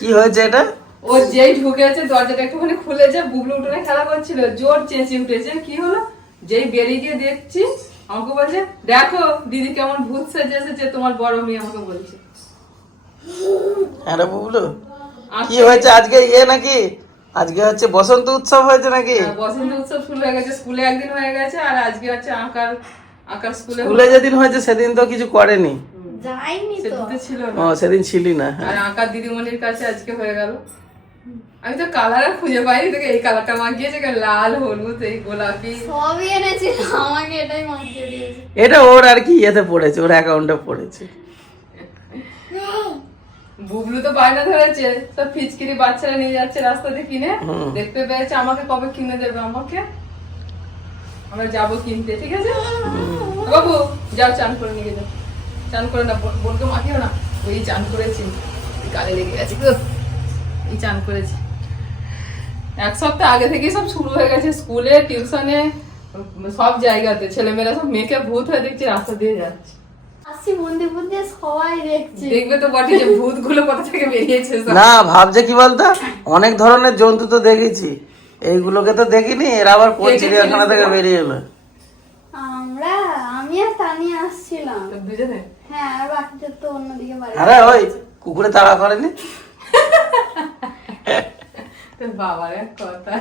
কি হয়েছে এটা? ও যেই ঢুকেছে দরজাটা একটুখানি খুলেছে, বুবলু উঠোনে খেলা করছিল, জোর চেঁচিয়ে উঠেছে। কি হলো? যেই বেরিয়ে গিয়ে দেখছি, আমাকে বলছে দেখো দিদি কেমন ভূত সেজে এসেছে, তোমার বড় মেয়ে আমাকে বলছে। আরে বুবলু, কি হয়েছে আজকে? নাকি আজকে হচ্ছে বসন্ত উৎসব হয়েছে নাকি? বসন্ত উৎসব শুরু হয়ে গেছে, স্কুলে একদিন হয়ে গেছে, আর আজকে হচ্ছে আঁকার স্কুলে যেদিন হয়েছে সেদিন তো কিছু করেনি, যাইনি তো, সেদিন তো ছিল না। ও সেদিন ছিলি না। আর আঁকার দিদিমণির কাছে আজকে হয়ে গেল। আমি তো কালার খুঁজে পাইনি, তোকে এই কালারটা মাখিয়েছে, লাল হলুদ এই গোলাপি সবই এনেছি, আমাকে এটাই মাখিয়ে দিয়েছে। এটা ওর আর কি ইয়েতে পড়েছে, ওর অ্যাকাউন্টে পড়েছে। বুবলু তো বায়না ধরেছে, সব ফিচকিরি বাচ্চারা নিয়ে যাচ্ছে রাস্তা দিয়ে কিনে, দেখতে পেয়েছে আমাকে কবে কিনে দেবে আমাকে, আমরা যাবো কিনতে, ঠিক আছে বাবু যাও চান করে নিয়ে যাও, চান করে না বোনকে মাখিও না, ওই চান করেছি গালে লেগে গেছে, এই চান করেছি। এক সপ্তাহ আগে থেকেই সব শুরু হয়ে গেছে, স্কুলে টিউশনে সব জায়গাতে ছেলেমেয়েরা সব মেয়েকে ভূত হয়ে দেখছি রাস্তা দিয়ে যাচ্ছে। আসি মন্দির মন্দির সবাই দেখছে, দেখবে তো বটে যে ভূত গুলো কোথা থেকে বেরিয়েছে সব। না ভাবছে কি বলতো, অনেক ধরনের জন্তু তো দেখেছি, এইগুলোকে তো দেখিনি, এরা আবার কোন চিড়িয়াখানা থেকে বেরিয়ে এলো। আমি আর তানিয়া আসছিলাম দুজনে। হ্যাঁ, আর বাকিটা তো অন্যদিকে বাড়ি। আরে ওই কুকুরে তাড়া করেনি? বাবার এক কথা।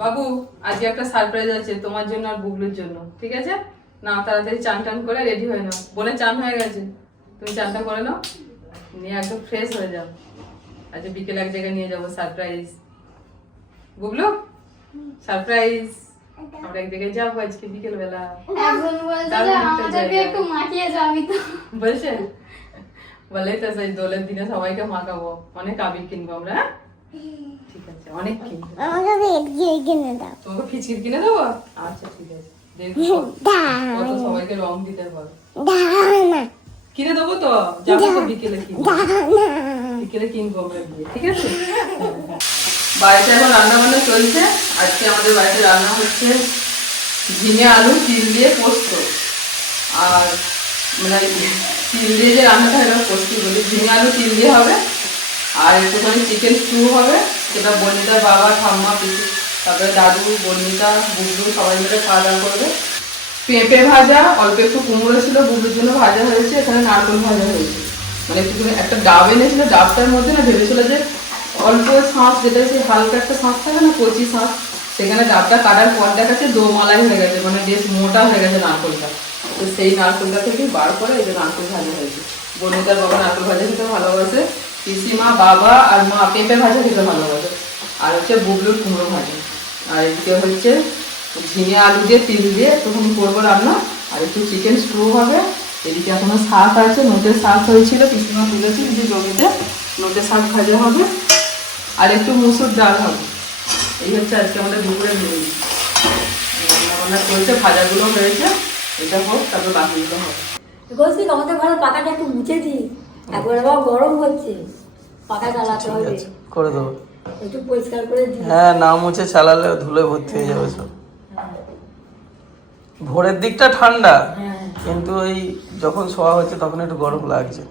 বাবু আজকে একটা সারপ্রাইজ আছে তোমার জন্য আর বুবলুর জন্য, ঠিক আছে? না তাড়াতাড়ি চান টান করে রেডি হয়ে নাও, বোনের চান হয়ে গেছে, তুমি চানটা করে নাও, নিয়ে একদম ফ্রেশ হয়ে যাও। আজকে বিকেলে এক জায়গায় নিয়ে যাবো সারপ্রাইজ। বুবলু সারপ্রাইজ, আমরা এক জায়গায় যাবো আজকে বিকেল বেলা। এখন বলছে যে আমাদেরকে একটু মাখিয়ে যাবি তো, বলছে বলে তো সেই দোলের দিনে সবাইকে মাখাবো, অনেক আবির কিনবো আমরা। ঠিক আছে, অনেক কিনবো। তোমাকে ফিচকির কিনে দেবো? আচ্ছা ঠিক আছে, দেখো কত সবাইকে রং দিতে হবে। কিনে দেবো তো, যাবো তো বিকেলে কিনবো, বিকেলে কিনবো আমরা গিয়ে, ঠিক আছে? বাড়িতে এখন রান্না বান্না চলছে। আজকে আমাদের বাড়িতে রান্না হচ্ছে ঝিঙে আলু তিল দিয়ে পোস্ত, আর মানে তিল দিয়ে যে রান্নাটা হয় পোস্ত বলি, ঝিঙে আলু তিল দিয়ে হবে, আর একটুখানি চিকেন স্টু হবে, সেটা বর্ণিতার বাবা ঠাম্মা পিসি তারপরে দাদু বর্ণিতা বুবলু সবাই মিলে খাওয়া দাওয়া করবে। পেঁপে ভাজা, অল্প একটু কুমড়ো ছিল বুবলুর জন্য ভাজা হয়েছে, এখানে নারকেল ভাজা হয়েছে, মানে একটুখানি একটা ডাব এনেছিল, ডাবটার মধ্যে না ভেবেছিল যে অল্প শাঁস, যেটা সেই হালকা একটা শাঁস থাকে না কচি শাঁস, সেখানে ডাবটা কাটার পর দেখাচ্ছে দোমালাই হয়ে গেছে, মানে বেশ মোটা হয়ে গেছে নারকেলটা, তো সেই নারকেলটা থেকে বার করে এই যে নারকেল ভাজা হয়েছে। বর্ণিতার বাবা নারকেল ভাজা খেতে ভালোবাসে, পিসিমা বাবা আর মা পেঁপে ভাজা খেতে ভালোবাসে, আর হচ্ছে বুবলুর কুমড়ো ভাজা, আর এদিকে হচ্ছে ঝিঙে আলু দিয়ে তিল দিয়ে একটুখানি করবো রান্না, আর একটু চিকেন স্টু হবে। এদিকে এখনো শাক আছে, নোটের শাক হয়েছিল পিসিমা তুলেছি যে জমিতে, নোটের শাক ভাজা হবে, আর একটু মুসুর ডাল হবে। এই হচ্ছে আজকে আমাদের দুপুরের মেনু। রান্না চলছে, ভাজাগুলো হয়েছে, এটা হোক তারপর বাকিগুলো হবে। বলছি আমাদের ঘরে পাখাটা একটু মুছে দিই, একবার আবার গরম হচ্ছে, পাখা চালাতে হবে, করে দেবো। একটু পরিষ্কার করে দিই। হ্যাঁ, না মুছে চালালে ধুলে ভর্তি হয়ে যাবে সব। ভোরের দিকটা ঠান্ডা, কিন্তু ওই যখন শোয়া হচ্ছে তখন একটু গরম লাগছে।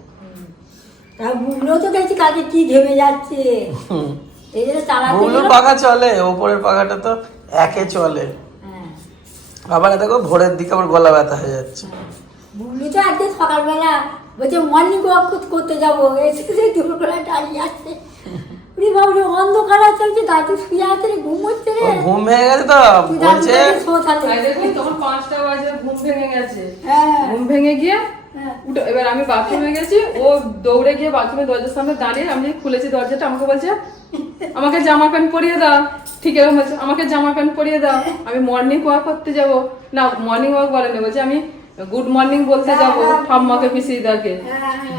তা বুবলু তো দেখছি কালকে কি ঘেমে যাচ্ছে, এই জন্য চালাতে বুবলুর পাখা চলে, ওপরের পাখাটা তো একে চলে, আবার দেখো ভোরের দিকে আবার গলা ব্যথা হয়ে যাচ্ছে। বুবলু তো আজকে সকালবেলা বলছে মর্নিং ওয়াক করতে যাবো, এসে সেই দুপুরবেলা দাঁড়িয়ে আছে, বাবু অন্ধকার আছে, দাদু শুয়ে আছে রে, ঘুম হচ্ছে রে, ঘুম ভেঙে গেছে তো বলছে। দেখুন তখন 5টা বাজে ঘুম ভেঙে গেছে, হ্যাঁ ঘুম ভেঙে গিয়ে উঠে, এবার আমি বাথরুমে গেছি, ও দৌড়ে গিয়ে বাথরুমের দরজার সামনে দাঁড়িয়ে, আমি খুলেছি দরজাটা, আমাকে বলছে আমাকে জামা প্যান্ট পরিয়ে দাও, ঠিক এরকম বলছে আমাকে জামা প্যান্ট পরিয়ে দাও, আমি মর্নিং ওয়াক করতে যাব, না মর্নিং ওয়াক বলেনি, বলছে আমি গুড মর্নিং বলতে যাবো ঠাম্মাকে পিসিদাকে,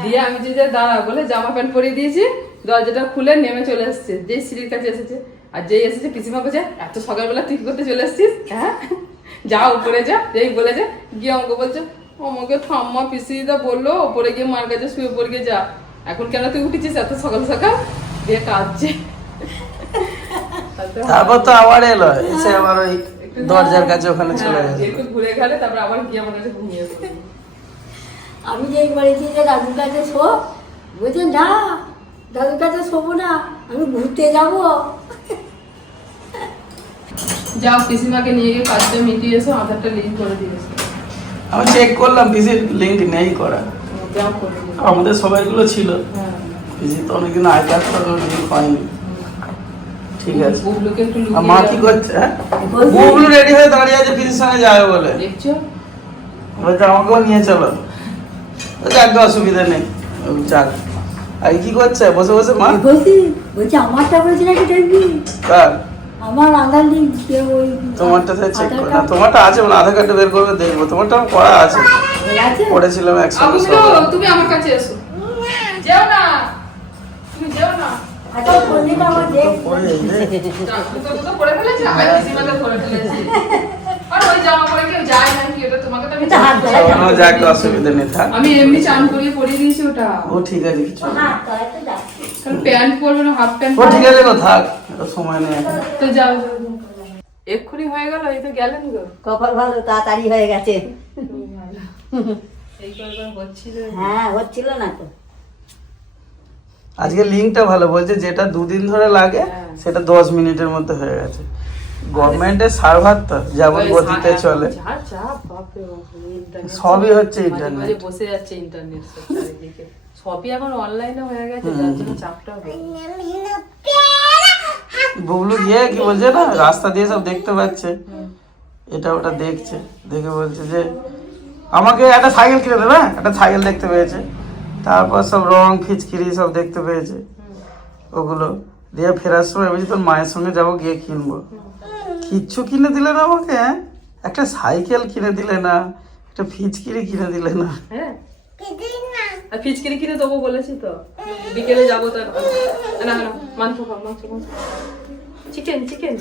দিয়ে আমি যে দাঁড়া বলে জামা প্যান্ট পরিয়ে দিয়েছি, দরজাটা খুলে নেমে চলে এসছে, যেই সিঁড়ির কাছে এসেছে, আর যেই এসেছে পিসিমা বলছে এত সকালবেলা তুই কি করতে চলে এসছিস, হ্যাঁ যা উপরে যা, যেই বলেছে গিয়ে আমাকে বলছে আমাকে ঠাম্মা পিসিদা বললো ওপরে গিয়ে মার কাছে শুয়ে পড়ে যা, এখন কেন তুই উঠেছিস এত সকাল সকাল, দিয়ে কাঁদছে। তারপর তো আবার এলো, এসে আবার ওই দরজার কাছে ওখানে চলে গেছে, একটু ঘুরে গেলে তারপর আবার গিয়ে আমার কাছে ঘুমিয়ে পড়ে। আমি যেই বলেছি যে দাদুর কাছে শো, বলছে না দাদুর কাছে শোবো না, আমি ঘুরতে যাবো। যাও পিসিমাকে নিয়ে গিয়ে কাজটা মিটিয়ে এসো, আধারটা লিঙ্ক করে দিয়েছো। আমি চেক করলাম পিসির লিঙ্ক নেই করা, যাও করে দিও। আমাদের সবাইগুলো ছিল, হ্যাঁ পিসি তো অনেকদিন আগে আসলো লিঙ্ক হয়নি। ঠিক আছে। বুবলুকে একটু আর মা কি লুকিয়ে করছে? হ্যাঁ বুবলু রেডি হয়ে দাঁড়িয়ে আছে পিসির সঙ্গে যাবে বলে, দেখছো? বলছে আমাকেও নিয়ে চলো। যাক অসুবিধা নেই, যাক। আর কি করছে বসে বসে মা? বলছি আমারটা বলছি নাকি দেখবি, কার? আমার আধার লিঙ্ক ওই তোমারটা চেক করে না, তোমারটা আছে মানে আধার কার্ডটা বের করবে দেখবো, তোমারটা করা আছে, আছে। পড়েছিলাম একসঙ্গে বুবলু সবাই। তুমি আমার কাছে এসো। যাও না, তুমি যাও না। আচ্ছা পড়লিটা আমার দেখ। পড়ে যাই রে। তো পড়ে ফেলেছে, আমি পিসিমাকে ধরে ফেলেছি। আর ওই জামা পরে কেউ যায় না কি, ওটা তোমাকে তো আমি এটা হাত ধরে। কোনো যাক অসুবিধা নেই, থাক। আমি এমনি চান করিয়ে পরিয়ে দিয়েছি ওটা। ও ঠিক আছে কিছু না। হ্যাঁ তো একটু যাচ্ছি। কারণ প্যান্ট পরবে না, হাফ প্যান্ট ও ঠিক আছে গো, থাক, এত সময় নেই এখন। তো যাও যাও, যাও। এক্ষুনি হয়ে গেল, এই তো গেলেন গো। কপাল ভালো, তাড়াতাড়ি হয়ে গেছে। এই করে হচ্ছিল। হ্যাঁ হচ্ছিল না তো। আজকে লিঙ্কটা ভালো বলছে, যেটা 2 দিন ধরে লাগে হ্যাঁ। সেটা 10 মিনিটের মধ্যে হয়ে গেছে। গভর্নমেন্টের সার্ভার তো যেমন গতিতে চলে, যা চাপ, বাপরে বাপ, ইন্টারনেট সবই হচ্ছে মাঝে ইন্টারনেট। মাঝে বসে যাচ্ছে ইন্টারনেট চারিদিকে। সবই এখন অনলাইনে হয়ে গেছে, যার জন্য চাপটা হবে। বুবলু গিয়ে কি বলছে না, রাস্তা দিয়ে সব দেখতে পাচ্ছে, এটা ওটা দেখছে, দেখে বলছে যে আমাকে একটা সাইকেল কিনে দেবে, একটা সাইকেল দেখতে পেয়েছে, তারপর সব রং ফিচকিরি সব দেখতে পেয়েছে, ওগুলো দিয়ে ফেরার সময় বলছি তোর মায়ের সঙ্গে যাবো, গিয়ে কিনবো। কিচ্ছু কিনে দিলে না আমাকে, হ্যাঁ? একটা সাইকেল কিনে দিলে না, একটা ফিচকিরি কিনে দিলে না। হ্যাঁ, আর ফিচকিরি কিনে দেবো বলেছি তো, বিকেলে যাবো তো। না না, মাংস খাও, মাংস মাংস, চিকেন চিকেন।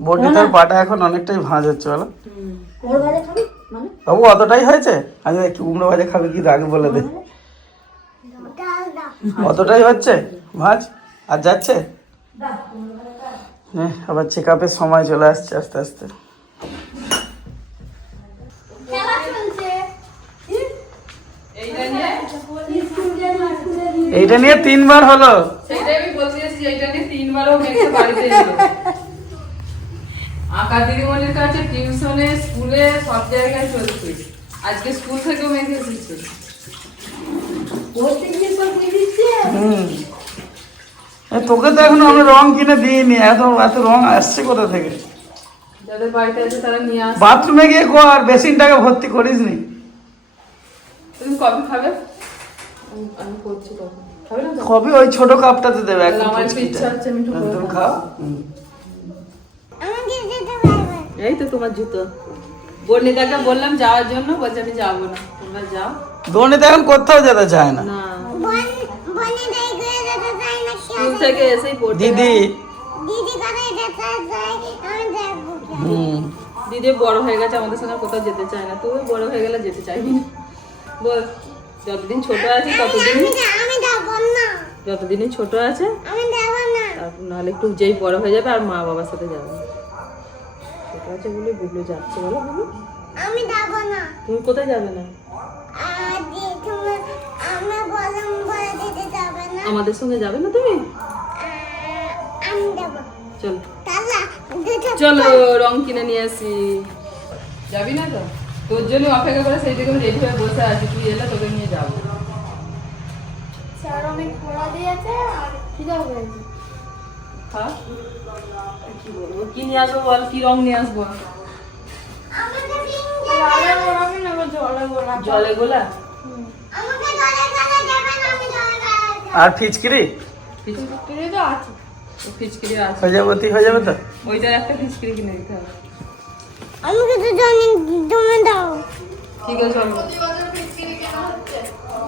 বটিটার পাটা এখন অনেকটাই ভাঁজ হচ্ছে বলো। ওর ঘরে খাবি মানে? বাবু অতটাই হয়েছে? আচ্ছা একটু কুমড়ো ভাজা খাবে কি আগে বলে দে। অতটাই হচ্ছে ভাজ, আর যাচ্ছে? আবার চেক আপের সময় চলে আসছে আস্তে আস্তে। এইটা নিয়ে, এইটা নিয়ে 3 বার হলো। সেটাই আমি বলতে যাচ্ছি যে এইটা নিয়ে 3 বারও মেয়েকে বাড়িতে এলো। আঁকা দিদিমণির কাছে, টিউশনে, স্কুলে, সব জায়গায় চলছে। আজকে স্কুল থেকেও মেয়েকে এসেছে। পড়তে গিয়ে সব দিয়ে দিচ্ছে। তোকে তো এখনো আমি রং কিনে দিইনি, এত এত রং আসছে কোথা থেকে? যাদের বাড়িতে আছে তারা নিয়ে আসে। বাথরুমে গিয়ে কর, বেসিনটাকে ভর্তি করিস নি। তুমি কফি খাবে? আমি করছি কফি। খাবে না তো? কবি ওই ছোট কাপটাতে দেবে তাহলে একদম আমার একটু পুচকিটা। ইচ্ছা হচ্ছে, আমি একটু করে তুমি খাবো। খাও। এই তো তোমার জুতো। বর্ণিতাকে বললাম যাওয়ার জন্য, বলছে আমি যাবো না, তোমরা যাও। দোনে তো এখন কোথাও যেতে চায় না। না, স্কুল থেকে এসেই পড়তে দিদি দিদি বড় হয়ে গেছে, আমাদের সঙ্গে কোথাও যেতে চায় না। তুই বড় হয়ে গেলে যেতে চাইবি না। বল, যতদিন ছোট আছে ততদিন, যতদিনই ছোট আছে, তারপর নাহলে একটু যেই বড় হয়ে যাবে আর মা বাবার সাথে যাবে। ছোট আছে বলে বুবলু যাচ্ছে, বলো বুবলু। আমি যাবো না। তুমি কোথায় যাবে না? আমি বললাম বলে দিতে যাবে না। আমাদের সঙ্গে যাবে না তুমি? আমি যাবো। চলো তাহলে দুটো চলো, রং কিনে নিয়ে আসি। যাবি না তো? তোর জন্য অপেক্ষা করে সেই দিকে রেডি হয়ে বসে আছি, তুই এলে তোকে নিয়ে যাবো। স্যার অনেক পড়া দিয়েছে আর খিদে পেয়েছে। হ্যাঁ, কি বলবো, কি নিয়ে আসবো বল, কি রং নিয়ে আসবো? আমাকে লালে গোলাপি নেবো, জলে গোলাপ। জলে গোলা, আমাকে জলে গোলাপ দেবেন, আমি জলে গোলাপ। আর ফিচকিরি ফিচকিরি তো আছে, ফিচকিরি আছে, হয়ে যাবে তো। ওইটার একটা ফিচকিরি কিনে দিতে হবে। আমাকে তো জানি তুমি দাও। ঠিক আছে চলো।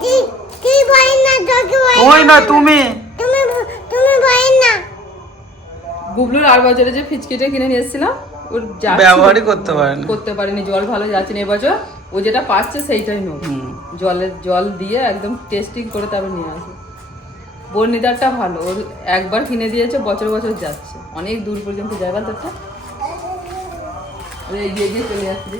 কি কি বলেন না তোকে ওই না তুমি তুমি তুমি বলেন না। বুবলুর আর বছরে যে ফিচকিটা কিনে নিয়ে এসেছিলাম, ওর যাচ্ছে ব্যবহারই করতে পারে না। করতে পারিনি, জল ভালো যাচ্ছে না এবছর। ও যেটা পাচ্ছে সেইটাই নেব, জল দিয়ে একদম টেস্টিং করে তারপর নিয়ে আসে। বর্ণিদারটা ভালো, ওর একবার কিনে দিয়েছে, বছর বছর যাচ্ছে, অনেক দূর পর্যন্ত যায়। বল তোরটা এগিয়ে এগিয়ে চলে আসছি।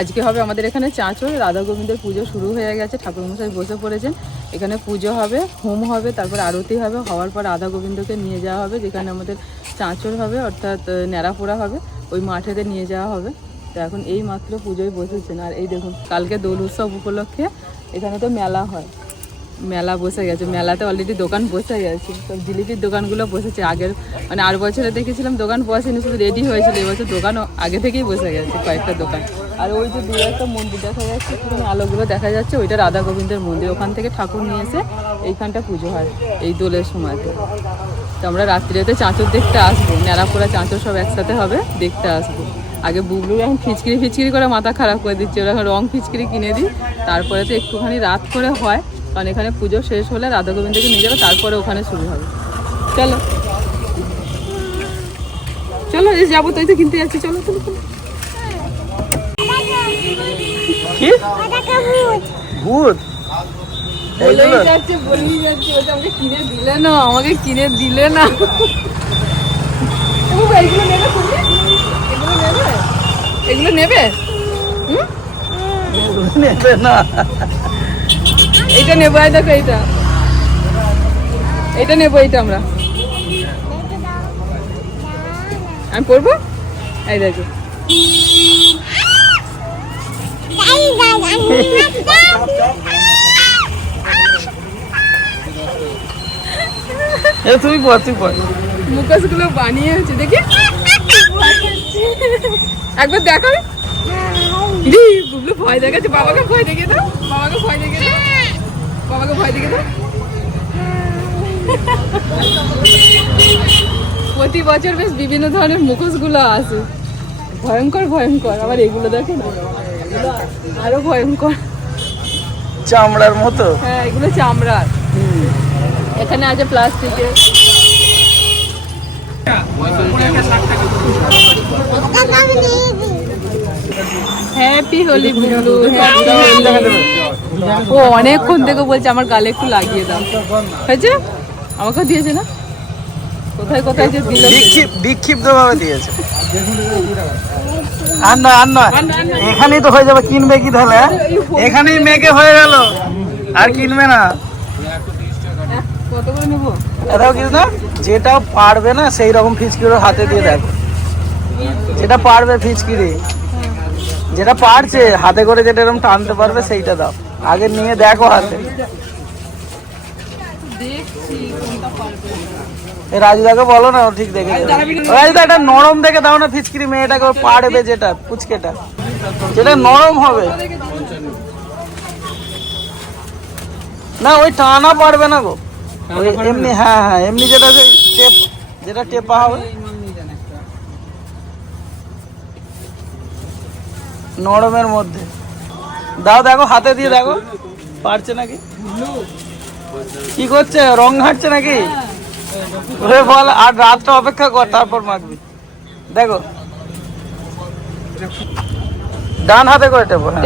আজকে হবে আমাদের এখানে চাঁচল, রাধা গোবিন্দের পুজো শুরু হয়ে গেছে, ঠাকুরমশাই বসে পড়েছেন। এখানে পুজো হবে, হোম হবে, তারপর আরতি হবে, হওয়ার পর রাধা গোবিন্দকে নিয়ে যাওয়া হবে যেখানে আমাদের চাঁচল হবে, অর্থাৎ ন্যাড়াপোড়া হবে, ওই মাঠেতে নিয়ে যাওয়া হবে। তো এখন এই মাত্র পুজোয় বসেছেন। আর এই দেখুন কালকে দোল উৎসব উপলক্ষে এখানে তো মেলা হয়, মেলা বসে গেছে, মেলাতে অলরেডি দোকান বসে গেছে, সব জিলিপির দোকানগুলো বসেছে। আগের মানে আর বছরে দেখেছিলাম দোকান বসেনি, শুধু রেডি হয়েছিল, এবছর দোকানও আগে থেকেই বসে গেছে কয়েকটা দোকান। আর ওই যে দূরে একটা মন্দির দেখা যাচ্ছে, পুরো আলোগুলো দেখা যাচ্ছে, ওইটা রাধা গোবিন্দের মন্দির। ওখান থেকে ঠাকুর নিয়ে এসে এইখানটা পুজো হয় এই দোলের সময়তে। তো আমরা রাত্রিতে চাঁচর দেখতে আসবো, ন্যাড়াপোড়া চাঁচর সব একসাথে হবে, দেখতে আসবো। আগে বুবলু এখন ফিচকিরি করে মাথা খারাপ করে দিচ্ছে, ওরা এখন রং ফিচকিরি কিনে দিই, তারপরে তো একটুখানি রাত করে হয়, কারণ এখানে পুজো শেষ হলে রাধা গোবিন্দকে নিয়ে যাবে, তারপরে ওখানে শুরু হবে। চলো চলো, এই যাবো, তাই তো কিনতে যাচ্ছি, চলো চলো চলো। কি ভূত? বলেই যাচ্ছে, ওটা আমাকে কিনে দিলে না, আমাকে কিনে দিলে না। এইগুলো নেবে তুমি? এগুলো নেবে? এগুলো নেবে? নেবে না। এইটা নেবো, এই দেখো এইটা, এইটা নেবো, এইটা আমরা, আমি পড়বো, এই দেখো। তুই পড়, তুই পড়। মুখোশগুলো বানিয়েছে দেখি, একবার দেখো। বুবলু ভয় দেখাচ্ছে, বাবাকে ভয় দেখে দাও, বাবাকে ভয় দেখে দাও, বাবাকে ভয় দেখে দাও। প্রতি বছর বেশ বিভিন্ন ধরনের মুখোশগুলো আসে, ভয়ঙ্কর ভয়ঙ্কর। আবার এগুলো দেখো না, এগুলো আরো ভয়ঙ্কর, চামড়ার মতো। হ্যাঁ এগুলো চামড়ার, এখানে আছে প্লাস্টিকের। Happy Holi Bublu, happy Holi. ও অনেকক্ষণ থেকে বলছে আমার গালে একটু লাগিয়ে দাও, হয়েছে? আমাকেও দিয়েছে না, কোথায় কোথায় যে দিল, বিক্ষিপ্ত ভাবে দিয়েছে। আর নয় এখানেই তো হয়ে যাবে। কিনবে কি তাহলে? এখানেই মেকে হয়ে গেল, আর কিনবে না। কত করে নেবো? এটাও কিছু না, যেটা পারবে না সেই রকম ফিচকিরি হাতে দিয়ে দেখো, যেটা পারবে ফিচকিরি, যেটা পারছে হাতে করে, যেটা এরকম টানতে পারবে সেইটা দাও, আগে নিয়ে দেখো হাতে। রাজুদাকে বলো না, ও ঠিক দেখে রাজুদা এটা নরম দেখে দাও না ফিচকিরি, মেয়েটাকে পারবে, যেটা পুচকেটা, যেটা নরম হবে না, ওই টানা পারবে না গো, ওই এমনি, হ্যাঁ হ্যাঁ এমনি, যেটা টেপ, যেটা টেপা হবে নরমের মধ্যে দাও, দেখো হাতে দিয়ে দেখো পারছে নাকি। কি করছে, রং ঘাটছে নাকি? ওরে বল, আর রাতটা অপেক্ষা কর, তারপর মাখবি। দেখো ডান হাতে করে টেপো, হ্যাঁ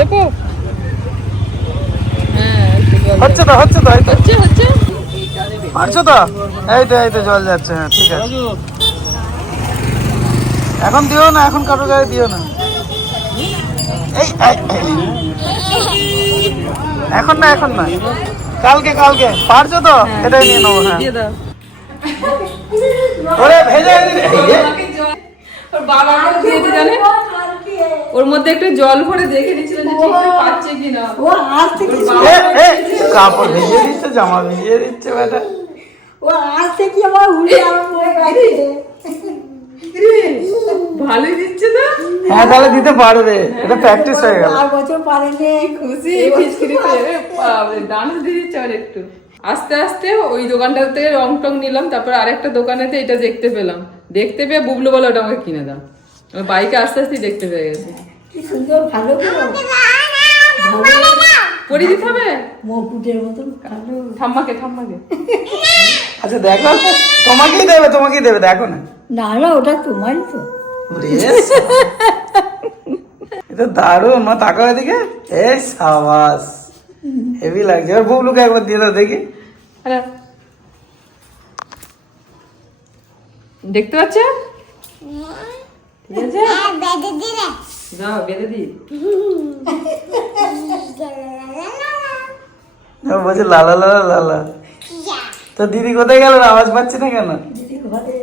হচ্ছে তো, হচ্ছে তো, হচ্ছে হচ্ছে, পারছো তো, এই তো জল যাচ্ছে, হ্যাঁ ঠিক আছে। এখন দিও না, এখন কারোর গায়ে দিও না, এখন না, এখন না, কালকে পারছো তো, এটাই নিয়ে নেবো। হ্যাঁ দিয়ে দাও। ওরে ভেজে ওর বাবা আমাকে দিয়েছে জানে, ওর মধ্যে একটু জল ভরে দেখে দিচ্ছিল যে ঠিকঠাক পাচ্ছে কিনা। ও আজ থেকে কাপড় ভিজিয়ে দিচ্ছে, জামা ভিজিয়ে দিচ্ছে বেটা। ও আজ থেকে আমার উড়ে আরম্ভ হয়ে গেছে। ভালোই দিচ্ছে না? হ্যাঁ তাহলে দিতে পারবে, এটা প্র্যাকটিস হয়ে গেল। আর বছর পারেনি, খুশি ফিচকিরি পেয়ে, বাবা ডান্স দিয়ে দিচ্ছে আর একটু। আস্তে আস্তে ওই দোকানটাতে রং টং নিলাম, তারপর আরেকটা দোকানেতে এটা দেখতে পেলাম, দেখতে পেয়ে বুবলু বলে ওটা আমাকে কিনে দাও। বাইকে আস্তে আস্তে দেখতে পেয়ে গেছে। কি সুন্দর ভালো করে পরি দিতে হবে মকুটের মতন কালো। ঠাম্মাকে আচ্ছা দেখো, তোমাকেই দেবে দেখো না। না না, ওটা তোমারই তো। ওরে এটা দারুণ, মা তাকাও এদিকে। এই সাবাস, হেভি লাগছে। আর বুবলুকে একবার দিয়ে দাও দেখি। আরে, দেখতে পাচ্ছ? ঠিক আছে, যাও বেঁধে দি। বলছে লালা লালা লালা। তো দিদি কোথায় গেল? আওয়াজ পাচ্ছি না কেন? দিদি ঘরে।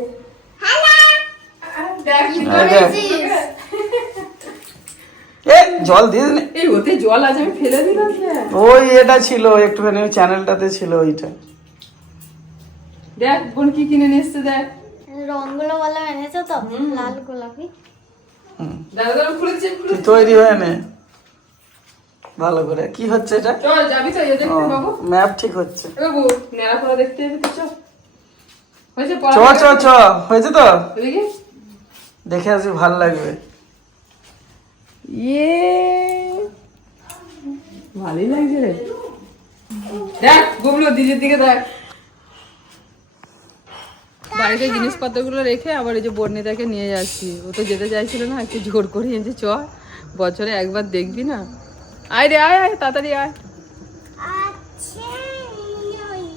এ জল দিয়ে দিলে। এই ওতে জল আছে, আমি ফেলে দিলাম। ওই এটা ছিল একটুখানি, ওই চ্যানেলটাতে ছিল ওইটা। দেখ বোন কি কিনে নিয়ে এসছে, দেখ। রংগুলো ভালো এনেছো তো, লাল গোলাপি। দাদা খুলে দিচ্ছে, তুই তৈরি হয়ে নে ভালো করে। কি হচ্ছে এটা? চল যাবি তো, এই দেখ বাবু। ম্যাপ ঠিক হচ্ছে। এ বাবু নেড়া পড়া দেখতে যাবি তো, চল। হয়েছে পড়া? চ হয়েছে তো, এদিকে দেখে আসবি, ভালো লাগবে। ইয়ে ভালোই লাগছে রে। দেখ গুবলু, দিদির দিকে দেখ। বাড়িতে জিনিসপত্রগুলো রেখে আবার এই যে বর্ণিতাকে নিয়ে যাচ্ছি। ও তো যেতে চাইছিল না, একটু জোর করে এনেছি। চ, বছরে একবার দেখবি না। আয় রে আয়, তাড়াতাড়ি আয়।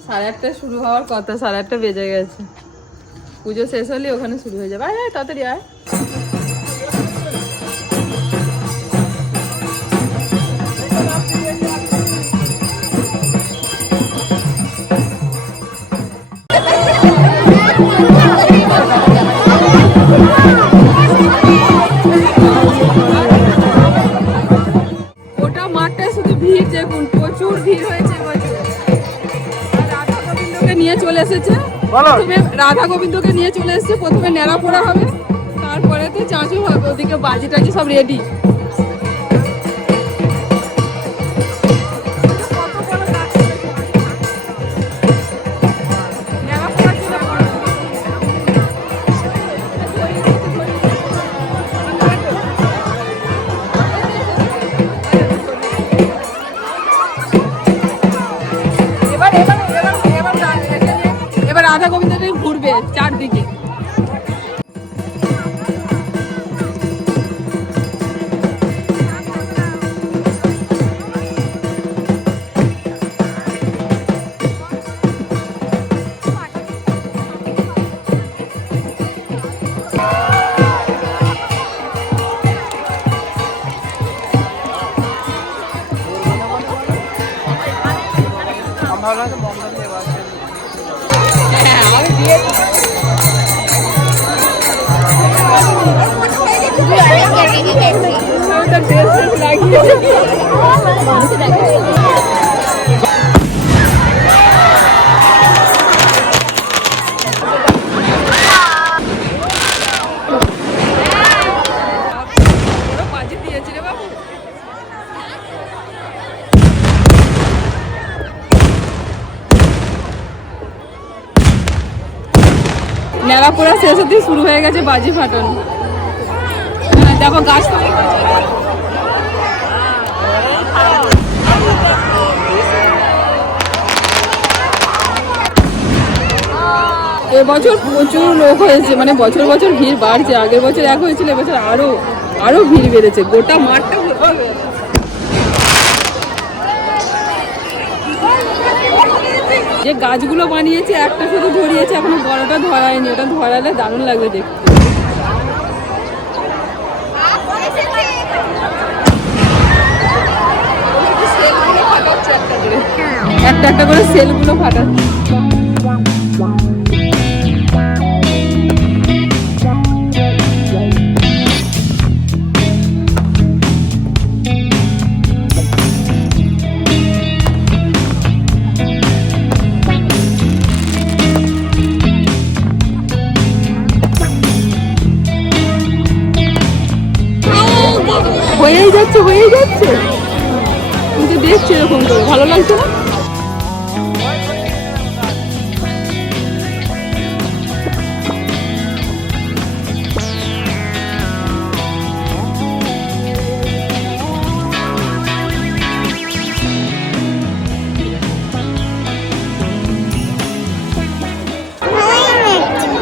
1:30 শুরু হওয়ার কথা, 1:30 বেজে গেছে। পুজো শেষ হলে ওখানে শুরু হয়ে যাবে। আয় আয়, তাড়াতাড়ি আয়। ওটা মাঠটায় শুধু ভিড় দেখুন, প্রচুর ভিড় হয়েছে এবছর। রাধা গোবিন্দকে নিয়ে চলে এসেছে। প্রথমে রাধা গোবিন্দকে নিয়ে চলে এসেছে, প্রথমে নেড়া পোড়া হবে, তারপরে তো চাঁচুর হবে। ওদিকে বাজি টাজি সব রেডি। এবার রাধা গোবিন্দকে ঘুরবে চারদিকে। নেড়াপোড়া শেষ হতে শুরু হয়ে গেছে বাজি ফাটানো। দেখো গাছ এবছর প্রচুর লোক হয়েছে, মানে বছর বছর ভিড় বাড়ছে। আগের বছর এক হয়েছিল, এবছর আরো ভিড় বেড়েছে। গোটা মাঠটা যে গাছগুলো বানিয়েছে, একটা শুধু ধরিয়েছে, এখনো বড়টা ধরায়নি। ওটা ধরালে দারুণ লাগবে দেখতে। একটা একটা করে সেলগুলো ফাটাচ্ছে। হয়েই যাচ্ছে। কিন্তু দেখছি এরকম করে ভালো লাগছে না?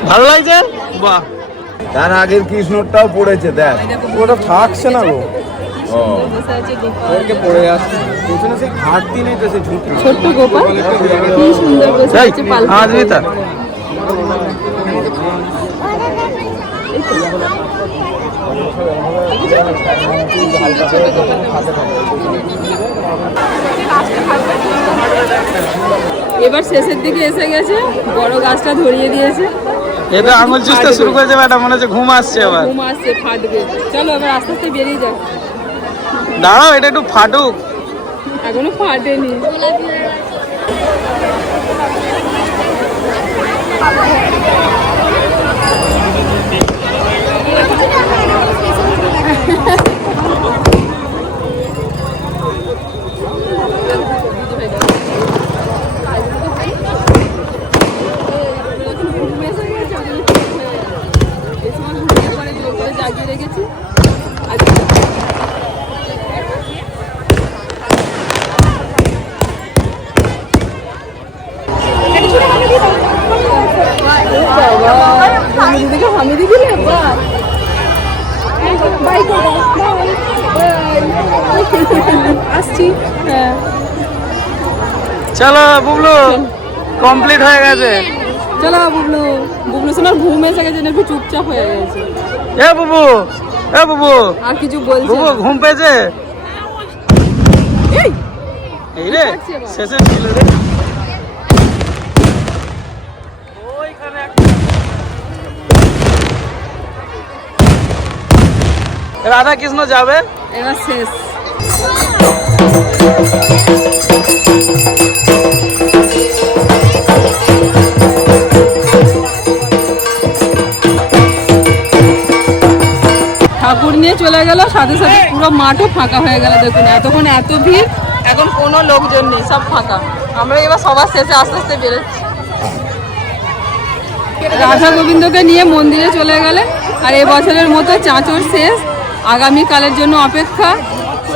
ভালো লাগছে? বাহ, তার আগের কৃষ্ণটাও পড়েছে দেখ, ওটা থাকছে না গো। ও ওকে পড়ে আসছে পেছনে, সেই ঘাটতি নেই তো, সেই ঝুঁকি। ছোট্ট গোপাল কি সুন্দর বসে এই, আছে পাল আমার দিদা। এবার শেষের দিকে এসে গেছে, বড় গাছটা ধরিয়ে দিয়েছে, এটা আঙুল চুষতে শুরু করেছে ম্যাডাম, মনে হচ্ছে ঘুম আসছে আবার। ঘুম আসছে, ফাটবে। চলো এবার আস্তে আস্তে বেরিয়ে যাও। দাঁড়াও, এটা একটু ফাটুক। এখনো ফাটেনি। জাগিয়ে রেখেছি। দিদিকে হামি দিবি না? আসছি। হ্যাঁ চলো বুবলু, কমপ্লিট হয়ে গেছে। চলো বুবলু। বুবলু সোনার ঘুম এসে গেছে, একটু চুপচাপ হয়ে গেছে। এ বুবু, এ বুবু, আর কিছু বলছে বুবু না। ঘুম পেয়েছে? এই এই রে, ডাকছে এবার। শেষে ছিল রে। রাধা কৃষ্ণ যাবে। এবার শেষ। ঠাকুর নিয়ে চলে গেল, সাথে সাথে পুরো মাঠও ফাঁকা হয়ে গেল। দেখুন এতক্ষণ এত ভিড়, এখন কোনো লোকজন নেই, সব ফাঁকা। আমরা এবার সবার শেষে আস্তে আস্তে বেরোচ্ছি। রাধা গোবিন্দকে নিয়ে মন্দিরে চলে গেলে, আর এবছরের মতো চাঁচর শেষ, আগামীকালের জন্য অপেক্ষা।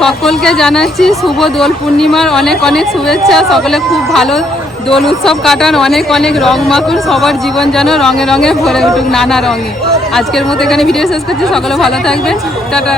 সকলকে জানাচ্ছি শুভ দোল পূর্ণিমার অনেক অনেক শুভেচ্ছা। সকলে খুব ভালো দোল উৎসব কাটান, অনেক অনেক রং মাখুন, সবার জীবন যেন রঙে রঙে ভরে উঠুক, নানা রঙে। আজকের মতো এখানে ভিডিও শেষ করছি, সকলে ভালো থাকবেন, টাটা।